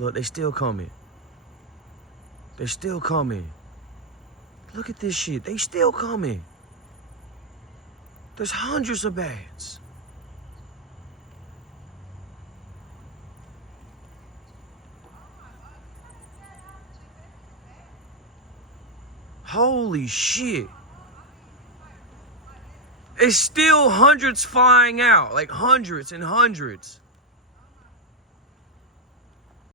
Look, they still coming. They're still coming. Look at this shit. They still coming. There's hundreds of bats. Holy shit. It's still hundreds flying out. Like hundreds and hundreds.